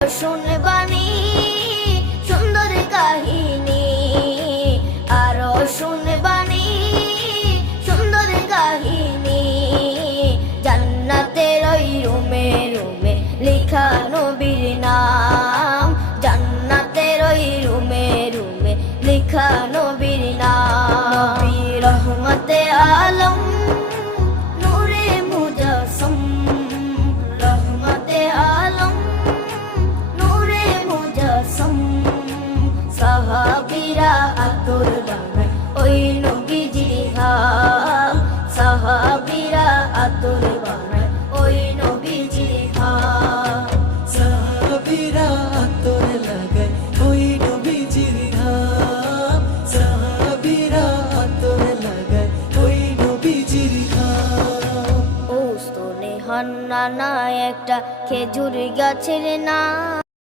শুনবানি সুন্দর কাহিনী, আরো শুনবানি সুন্দর কাহিনী। জান্নাতের ওই রুমে রুমে লেখা নবীর নাম, জান্নাতের ওই রুমে রুমে লেখা নবীর নাম। নবী রহমতে আলম নূরে মুজাসসম, রহমতে আলম নূরে মুজাসসম। সাহাবীরা আতর বানায় ওই নবীজির ঘাম, সাহাবীরা আতর বানায় ওই নবীজির ঘাম। সাহাবীরা আতর লাগায় ওই নবীজির ঘাম, সাহাবীরা আতর লাগায় ওই নবীজির ঘাম। ও স্তনে হান্নানা একটা খেজুর গাছের নাম।